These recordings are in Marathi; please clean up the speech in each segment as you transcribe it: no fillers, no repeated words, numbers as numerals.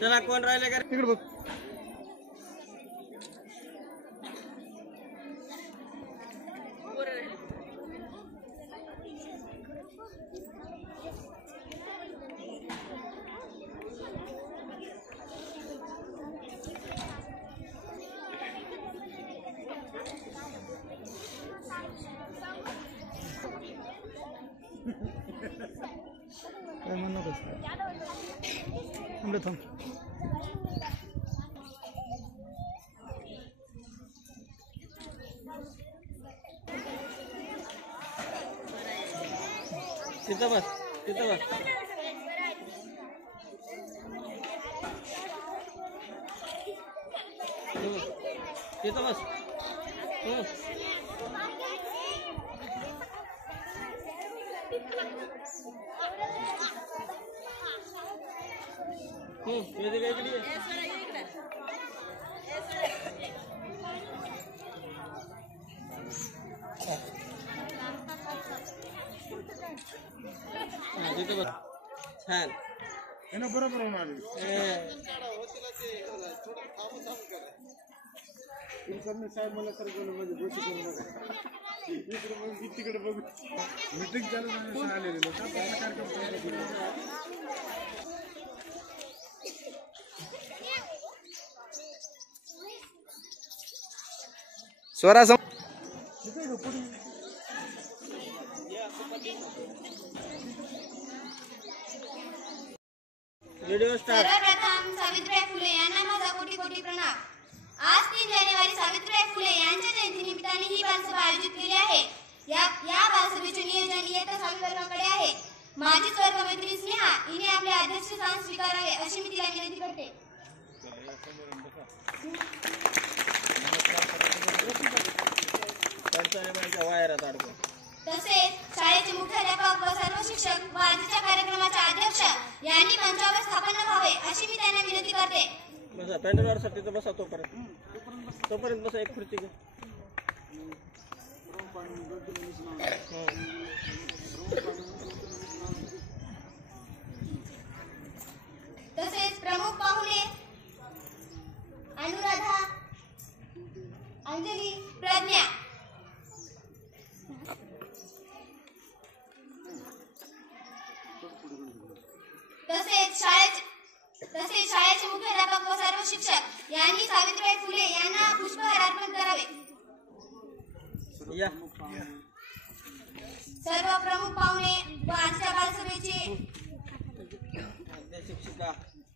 चला कोण राहिले का तिकडे बघ. काय म्हणू नकोस थांब. तिथं बस. छान बरोबर होणार. साहेब मला तर माझी गोष्टी करू नका. तिकडे बघू मीटिंग चालू आलेले लोक स्वरा व्हिडिओ स्टार्ट. सर्वप्रथम सावित्रीबाई फुले यांना माझा कोटी कोटी प्रणाम. आज 3 जानेवारी सावित्रीबाई फुले यांच्या जयंतीनिमित्ताने ही बालसभा आयोजित केली आहे. या बालसभेचे नियोजन इयत्ता 6वी वर्गाकडे आहे. माझीच वर्गमैत्रीण स्नेहा हिने आपले अध्यक्षस्थान स्वीकारावे अशी मी तिला विनंती करते. तसेच शाळेचे मुख्याध्यापक व सर्व शिक्षक व आजच्या कार्यक्रमाच्या अध्यक्ष यांनी मंचावर स्थापन व्हावे अशी मी त्यांना विनंती करते. बसा पॅनलवर साठी तर बसा. तोपर्यंत बसा. एक खुर्ची घ्या. तसेच प्रमुख पाहुणे अनुराधा, अंजली, प्रज्ञा. तसेच शाळेचे मुख्याध्यापक व सर्व शिक्षक यांनी सावित्रीबाई फुले यांना पुष्पहार अर्पण करावे. सर्व प्रमुख पाहुणे व आजच्या बालसभेचे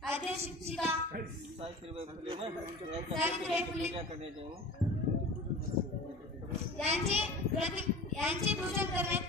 अध्यक्ष शिक्षिका सावित्रीबाई फुले यांचे पूजन करण्यात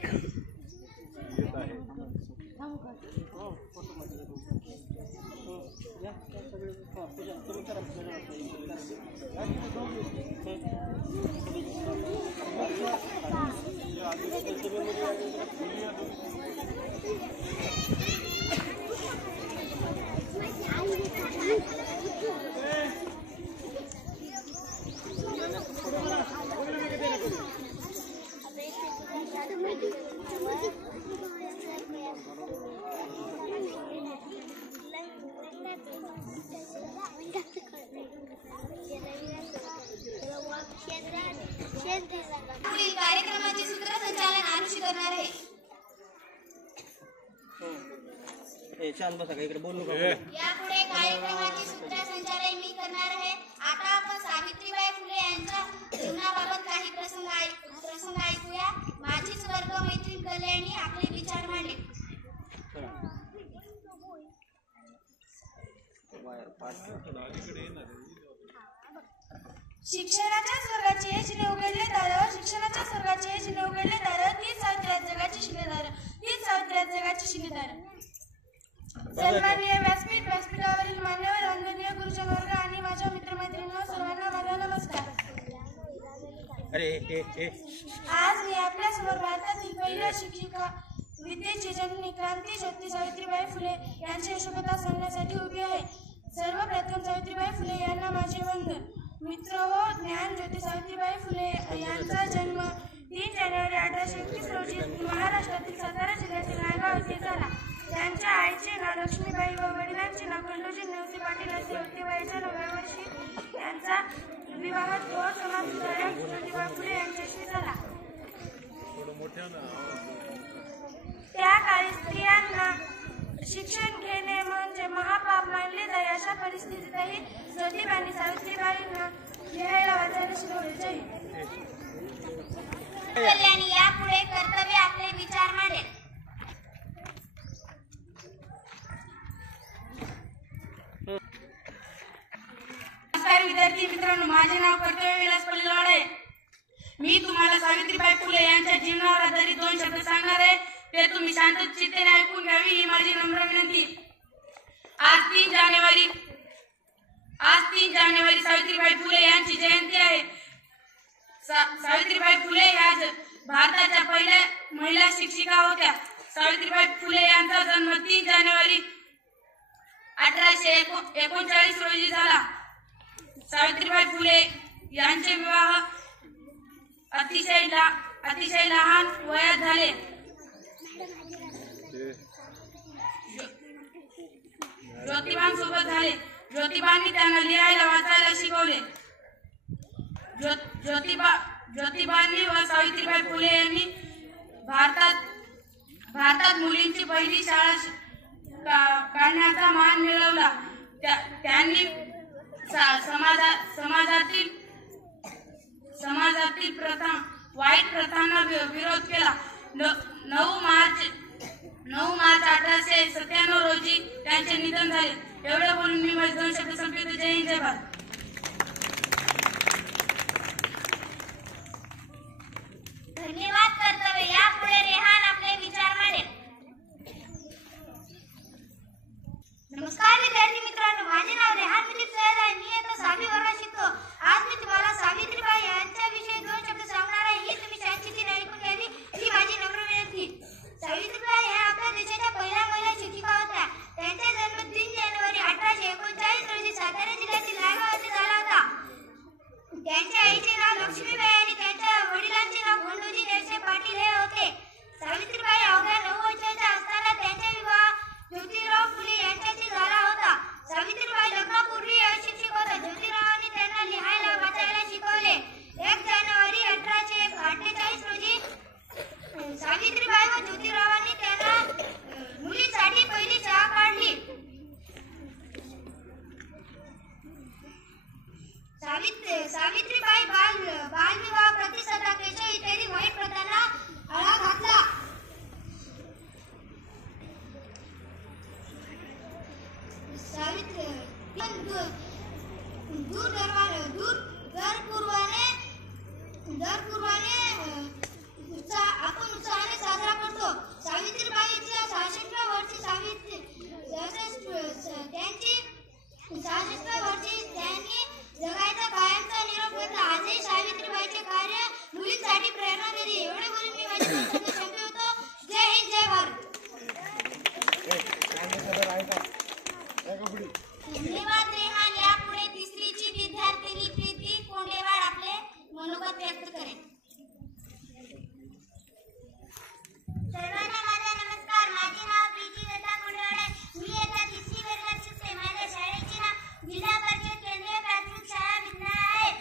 पुढील कार्यक्रमाचे सूत्रसंचालन आरुषी करणार आहे. छान बसा. इकडे बोलू नका. यापुढे कार्यक्रमाचे सूत्रसंचालन मी करणार आहे. आता आपण सावित्रीबाई फुले यांच्या जीवनाबाबत काही प्रसंग ऐकूया. माझीच वर्गमैत्रीण कल्याणी आपले विचार मांडले. शिक्षणाच्या स्वर्गाचे जिने उघडले दार, शिक्षणाच्या स्वर्गाचे जिने उघडले दार, तीच सावित्री जगाची शिलेदार, तीच सावित्री जगाची शिलेदार. सन्माननीय व्यासपीठावरील मान्यवर वंदनीय गुरुजन वर्ग आणि माझ्या मित्रमैत्रिणींनो सर्वांना माझा नमस्कार. आज मी आपल्या समोर भारतातील पहिल्या शिक्षिका विद्येची जननी क्रांती ज्योती सावित्रीबाई फुले यांची यशोगाथा सांगण्यासाठी उभी आहे. सर्वप्रथम सावित्रीबाई फुले यांना माझे वंदन. मित्र हो, ज्ञान ज्योती सावित्रीबाई फुले यांचा जन्म 3 जानेवारी 1831 रोजी महाराष्ट्रातील सातारा जिल्ह्यातील नायगाव येथे झाला. त्यांच्या आईचे नाव लक्ष्मीबाई व वडिलांचे नाव खंडोजी नेवसी पाटील या सावित्रीबाईंच्या 9व्या वर्षी यांचा विवाह थोर समाजसुधारक ज्योतिबा फुले यांच्याशी झाला. त्या काळी स्त्रियांना शिक्षण घेणे म्हणजे महापाप मानले जाई. अशा परिस्थितीतही ज्योतिबांनी सावित्रीबाईंना लिहायला वाचायला शिकवले. जय हिंद. यापुढे कर्तव्य आपले विचार मांडेल. नमस्कार विद्यार्थी मित्रांनो, माझे नाव कर्तव्य विलास पल्लवाड आहे. मी तुम्हाला सावित्रीबाई फुले यांच्या जीवनावर आधारित 2 शब्द सांगणार आहे. ते तुम्ही शांत चित्तेने ऐकून घ्यावी ही माझी नम्र विनंती. आज 3 जानेवारी सावित्रीबाई फुले यांची जयंती आहे. सावित्रीबाई फुले ह्या भारताच्या पहिल्या महिला शिक्षिका होत्या. सावित्रीबाई फुले यांचा जन्म 3 जानेवारी 1839 रोजी झाला. सावित्रीबाई फुले यांचे विवाह अतिशय लहान वयात झाले. ज्योतिबांसोबत झाले. ज्योतिबांनी त्यांना लिहायला वाचायला शिकवले. ज्योतिबांनी व सावित्रीबाई फुले यांनी भारतात मुलींची पहिली शाळा काढण्याचा मान मिळवला. त्यांनी समाजातील वाईट प्रथांना विरोध केला. 9 मार्च 1897 रोजी त्यांचे निधन झाले. एवढं बोलून मी माझे 2 शब्द संपवतो. जय हिंद, जय भारत. धन्यवाद. कर्तव्य यापुढे रेहान आपले विचार मांडेल. नमस्कार विद्यार्थी मित्रांनो, माझे नाव रेहान मुजीब सय्यद आहे. मी आता 6वी वर्गात शिकतो. आज मी तुम्हाला सावित्रीबाई यांच्याविषयी 2 शब्द सांगणार आहे. ही तुम्ही शांततेने ऐकून घ्यावी ही माझी नम्र विनंती. सावित्रीबाई ह्या आपल्या देशाच्या पहिल्या महिला शिक्षिका होत्या. त्यांचा जन्म 3 जानेवारी 1839 रोजी सातारा जिल्ह्यातील नायगाव येथे झाला होता. त्यांच्या आईचे नाव लक्ष्मीबाई आणि त्यांच्या वडिलांचे नाव खंडोजी नेवसे पाटील हे होते. सावित्रीबाई अवघ्या 9 वर्षाच्या असताना त्यांचा विवाह ज्योतिराव फुले यांच्याशी झाला होता. सावित्रीबाई लग्नापूर्वी अशिक्षित होत्या. ज्योतिरावांनी त्यांना लिहायला वाचायला शिकवले. 1 जानेवारी 1848 रोजी सावित्रीबाई व ज्योतिरावांनी त्यांना मुलींसाठी पहिली शाळा काढली. सावित्रीबाई बालविवाह, प्रतिसंधान इत्यादी वाईट प्रथांना आळा घातला. आपण उत्साहाने साजरा करतो. सावित्रीबाईच्या 66व्या वर्षी त्यांनी जगायचा कायमचा निरोप घेतला. आजही सावित्रीबाईचे कार्य मुलींसाठी प्रेरणा देते. एवढे बोलून मी माझे 2 शब्द संपवतो. जय हिंद, जय भारत. धन्यवाद रेहान. यापुढे 3रीची विद्यार्थिनी प्रीती कोंडेवाड आपले मनोगत व्यक्त करेल. सर्वांना माझा नमस्कार. माझे नाव प्रीती दत्ता कोंडेवाड आहे. मी आता 3री वर्गात शिकते. माझ्या शाळेचे नाव जिल्हा परिषद केंद्रीय प्राथमिक शाळा विद्या आहे.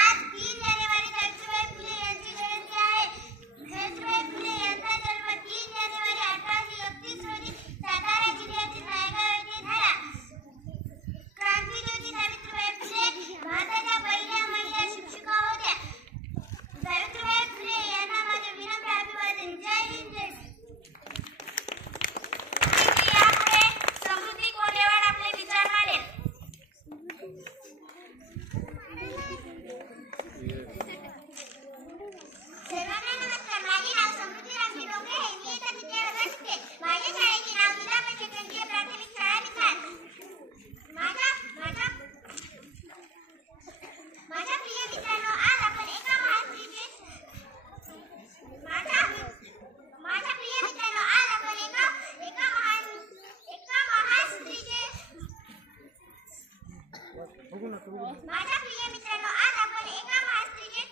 आज 3 जानेवारी सावित्रीबाई फुले यांची जयंती आहे. सावित्रीबाई फुले यांचा जन्म 3 जानेवारी 1831 रोजी सातारा जिल्ह्यातील नायगाव येथे झाला. क्रांतिज्योती सावित्रीबाई फुले भारताच्या पहिल्या महिला शिक्षिका होत्या. सावित्रीबाई फुले यांना माझे विनम्र अभिवादन. जय हिंद, जय. यापुढे समृद्धी कोंडेवाड आपले विचार मांडेल. सर्वांना नमस्कार. माझे नाव समृद्धी रामजी डोंगरे आहे. मी इयत्ता 3री वर्गात शिकते. माझ्या शाळेचे नाव जिल्हा परिषद केंद्रीय प्राथमिक शाळा विद्यान. माझ्या प्रिय मित्रांनो, आज आपण एका महान स्त्रीचे माझ्या प्रिय मित्रांनो, आज आपण एका महान स्त्रीचे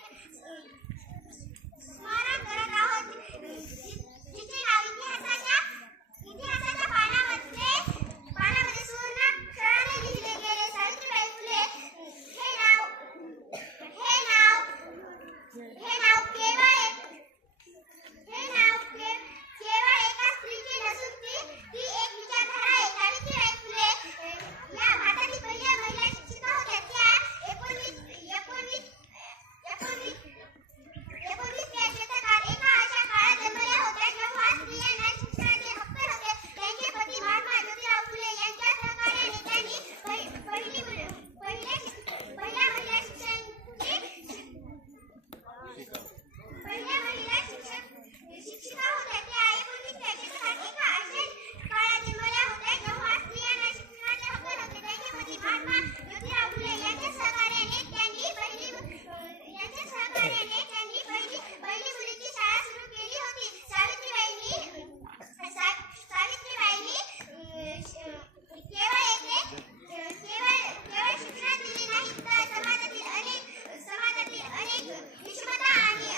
विषमता आणि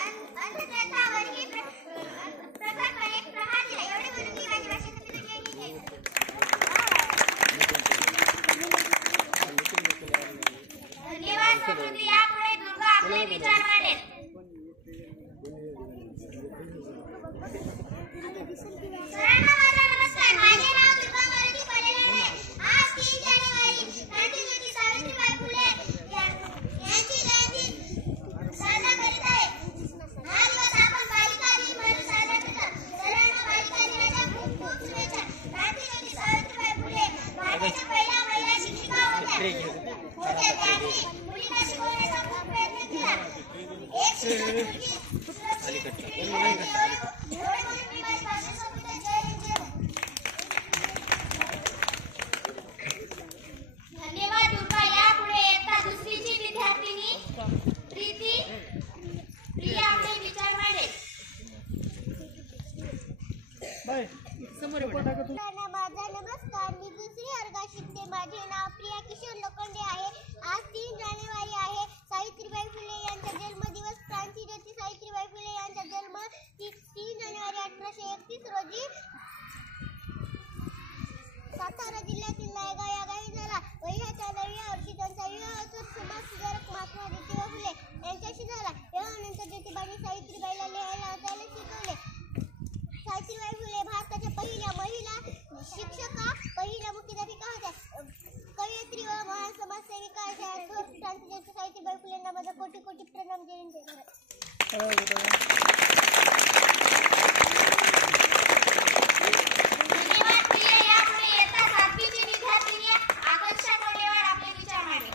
अंधश्रद्धावरही प्रखरपणे प्रहार दिला. एवढे बोलून मी माझी भाषण धन्यवाद. समृद्धी यापुढे दुर्गा आपले विचार मांडेल. सरांना माझा नमस्कार. माझे नाव दुर्गा मारुती पडेले. आज 3 जानेवारी क्रांतीज्योती सावित्रीबाई फुले यांची जयंती साजरा करीत आहे. हा दिवस आपण बालिका दिन म्हणून साजरा करतात. सरांना बालिका दिनाच्या खूप खूप शुभेच्छा. क्रांतीज्योती सावित्रीबाई फुले भारताच्या पहिल्या महिला शिक्षिका होत्या. त्यांनी मुलींना शिकवण्याचा खूप प्रयत्न केला. एक शिक्षक धन्यवाद दुर्गा. यापुढे इयत्ता 2रीची विद्यार्थिनी प्रिया आपले विचार मांडेल. माझा नमस्कार. मी 2री वर्गात शिकते. माझे नाव प्रिया किशोर लोखंडे आहे. आज 3 जानेवारी आहे. सावित्रीबाई फुले यांचा जन्मदिवस. क्रांतीज्योती सावित्रीबाई फुले यांचा जन्म 3 जानेवारी 1831 रोजी सातारा जिल्ह्यातील नायगाव या गावी झाला. वयाच्या 9व्या वर्षी त्यांचा विवाह समाजसुधारक महात्मा ज्योतिबा फुले यांच्याशी झाला. विवाहानंतर ज्योतिबांनी सावित्रीबाईला लिहायला वाचायला शिकवले. सावित्रीबाई फुले भारताच्या पहिल्या महिला शिक्षका, पहिल्या मुख्याध्यापिका होत्या. कवयित्री व महान समाजसेविका अशा क्रांतीज्योती सावित्रीबाई फुलेंना माझा कोटी कोटी प्रणाम. धन्यवाद प्रिया. यापुढे इयत्ता 7वीची विद्यार्थिनी आकांक्षा कोलेवाड आपले विचार मांडेल.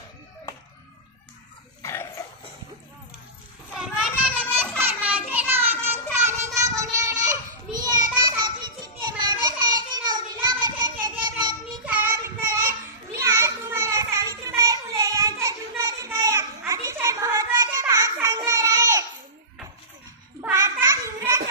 सर्वांना नमस्कार. माझे नाव आकांक्षा आनंदा कोलेवाड आहे. मी इयत्ता 7वीत शिकते. माझ्या शाळेचे नाव जिल्हा परिषद केंद्रीय प्राथमिक शाळा पिंपळ आहे. मी आज तुम्हाला सावित्रीबाई फुले यांच्या जीवनातील काही अतिशय महत्त्वाचे भाग सांगणार आहे. भारतात इंग्रज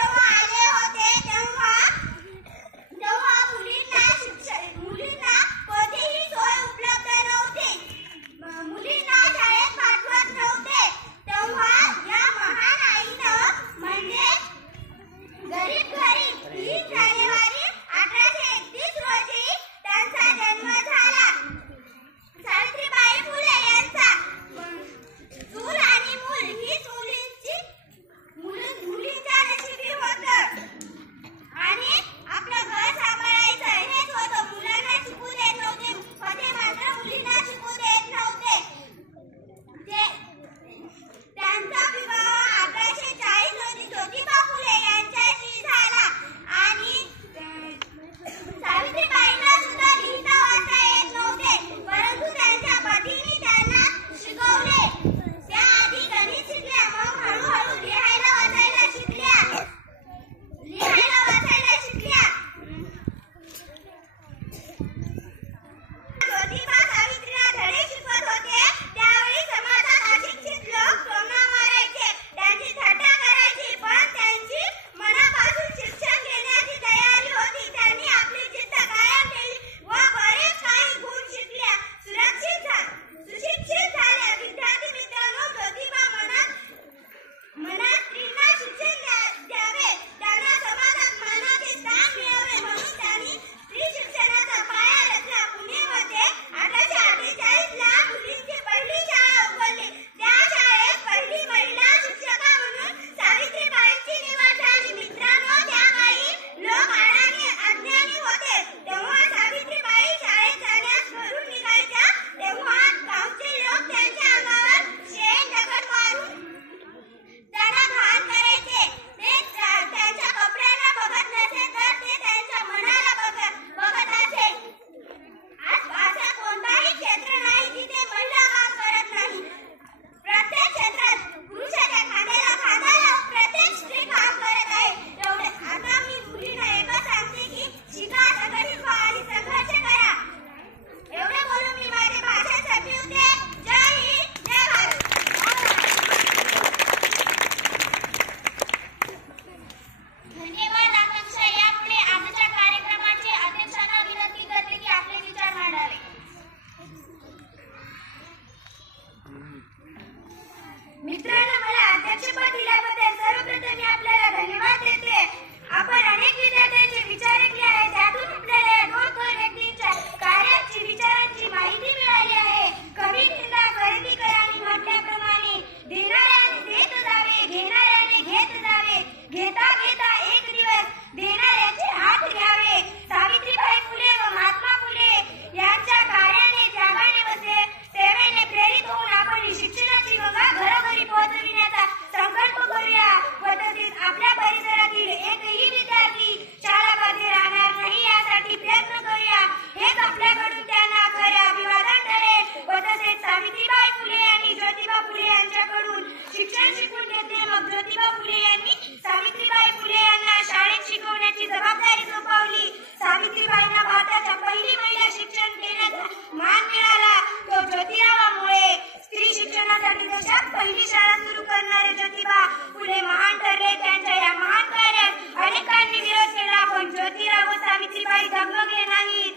करणारे ज्योतिबा फुले महान ठरले. त्यांच्या या महान कार्यात अनेकांनी विरोध केला, पण ज्योतिराव व सावित्रीबाई डगमगले नाहीत.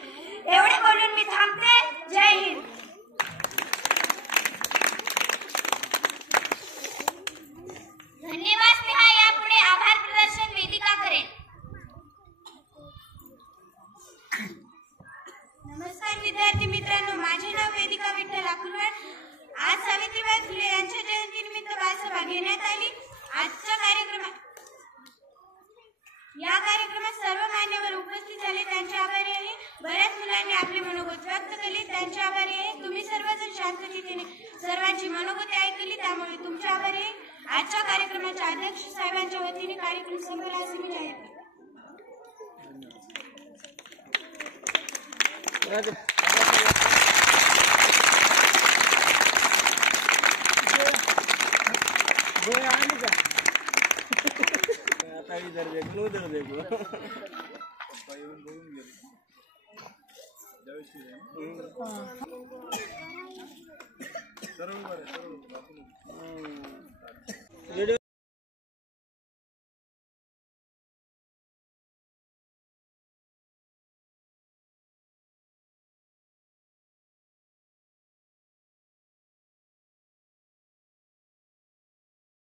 एवढे बोलून मी थांबते. जय हिंद. धन्यवाद. स्नेहा यापुढे आभार प्रदर्शन वेदिका करेल. नमस्कार विद्यार्थी मित्रांनो, माझे नाव वेदिका विठ्ठल अकुलवाड. आज सावित्रीबाई फुले यांच्या जयंतीनिमित्त बालसभा घेण्यात आली. या कार्यक्रमात सर्व मान्यवर उपस्थित झाले, त्यांचे आभारी आहे. बऱ्याच मुलांनी आपले मनोगत व्यक्त केले, त्यांचे आभारी आहे. तुम्ही सर्वजण शांततेने सर्वांची मनोगती ऐकली, त्यामुळे तुमचे आभारी आहे. आजच्या कार्यक्रमाच्या अध्यक्ष साहेबांच्या वतीने कार्यक्रम संपला असे मी जाहीर करतो. आता इधर देखो उधर देखो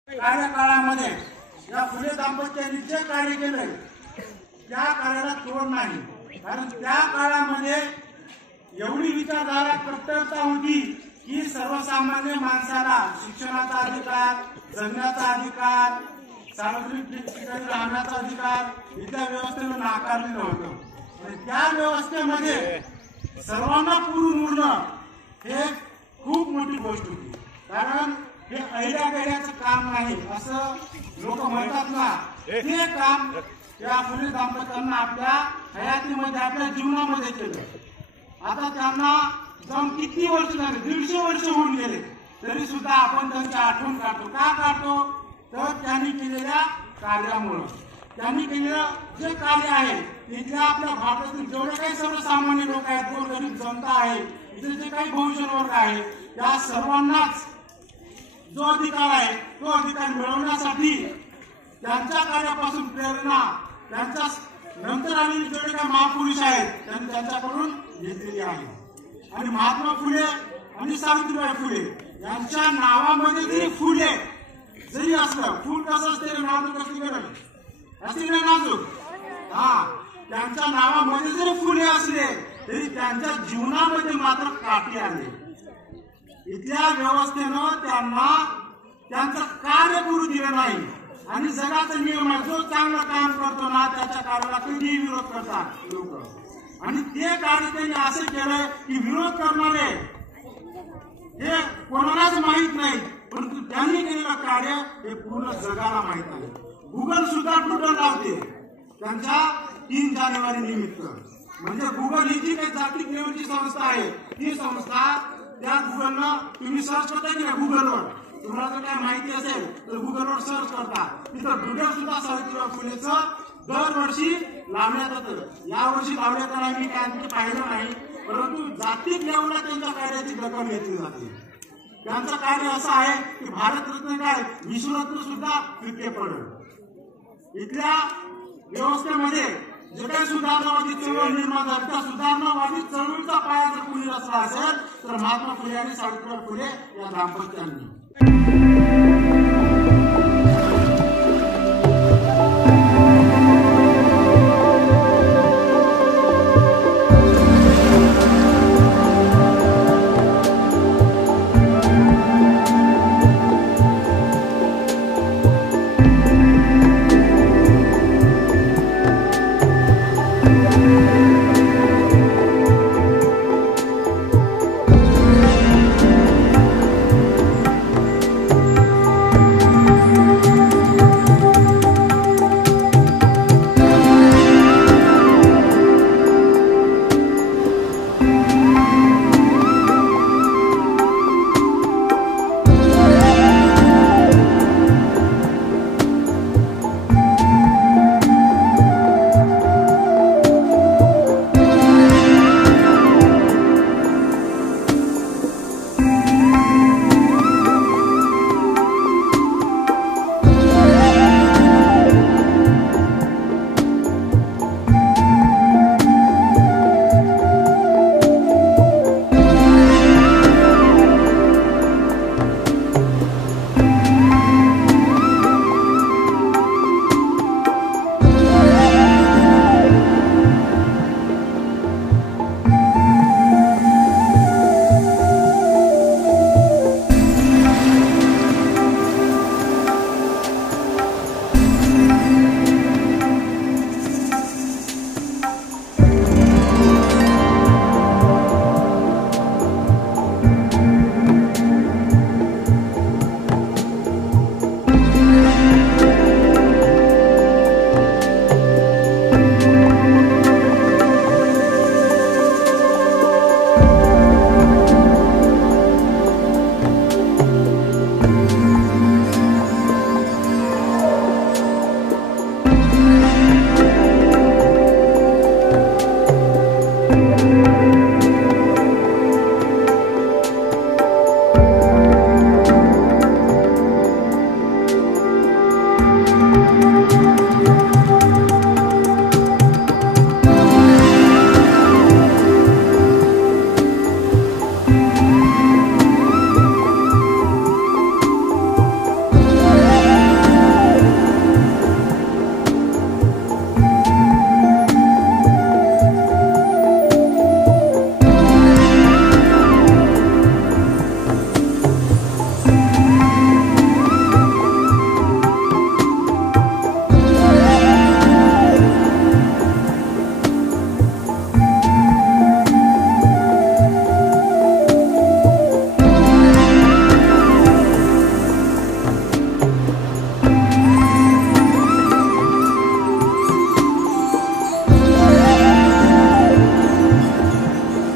कार्यकाळामध्ये या फुले दाम्पत्याने जे कार्य केले त्या कार्याला तोड नाही. कारण त्या काळामध्ये एवढी विचारधारा कट्टरता होती की सर्वसामान्य माणसाला शिक्षणाचा अधिकार, जगण्याचा अधिकार, सार्वजनिक ठिकाणी राहण्याचा अधिकार इथल्या व्यवस्थेनं नाकारलेलं होतं. आणि त्या व्यवस्थेमध्ये सर्वांना पुरून उरणं हे खूप मोठी गोष्ट होती. कारण हे ऐड्यागैड्याचं काम नाही असं लोक म्हणतात ना, ते काम या फुले दाम्पत्यांना आपल्या हयातीमध्ये, आपल्या जीवनामध्ये केलं. आता त्यांना जाऊन किती वर्ष झाले, 150 वर्ष होऊन गेले, तरी सुद्धा आपण त्यांची आठवण काढतो. का काढतो? तर त्यांनी केलेल्या कार्यामुळं. त्यांनी केलेलं जे कार्य आहे तिथल्या आपल्या भारतातील जेवढे काही सर्वसामान्य लोक आहेत, गोरगरीब जनता आहे, इथे जे काही बहुजन वर्ग आहे, त्या सर्वांनाच जो अधिकार आहे तो अधिकार मिळवण्यासाठी त्यांच्या कार्यापासून प्रेरणा त्यांच्या नंतर आलेले जेवढे काही महापुरुष आहेत त्यांनी त्यांच्याकडून घेतलेली आहे. आणि महात्मा फुले आणि सावित्रीबाई फुले यांच्या नावामध्ये जरी फुले जरी असलं, फुल कसं असते, नाजूक असते, असे नाही नाजूक, त्यांच्या नावामध्ये जरी फुले असले तरी त्यांच्या जीवनामध्ये मात्र काटे आले. इथल्या व्यवस्थेनं त्यांना त्यांचं कार्य करू दिलं नाही. आणि जगाचा नियम आहे, जो चांगलं काम करतो ना त्याच्या कार्याला कधीही विरोध करतात लोक. आणि ते कार्य त्यांनी असं केलंय की विरोध करणारे हे कोणालाच माहीत नाही, परंतु त्यांनी केलेलं कार्य हे पूर्ण जगाला माहीत आहे. गुगल सुद्धा ट्विटर लावते त्यांच्या 3 जानेवारी निमित्त. म्हणजे गुगल ही जी काही जागतिक लेवलची संस्था आहे, ही संस्था त्या गुगलनं तुम्ही सर्च करता की नाही, गुगलवर तुम्हाला जर काय माहिती असेल तर गुगलवर सर्च करता, तिथं ट्विटर सुद्धा सावित्रीबाई फुलेचं दरवर्षी लावण्यात येतं. यावर्षी लावण्यात आलं मी काय पाहिलं नाही, परंतु जागतिक लेवलला त्यांच्या कार्याची दखल घेतली जाते. त्यांचं कार्य असं आहे की भारतरत्न काय, विश्वरत्न सुद्धा फिरके पडत. इथल्या व्यवस्थेमध्ये जे काही सुधारणावादी चळवळ निर्माण झाली, त्या सुधारणावादी चळवळीचा पाया जर कुणी रचला असेल तर महात्मा फुले आणि सावित्रीबाई फुले या दाम्पत्यांनी.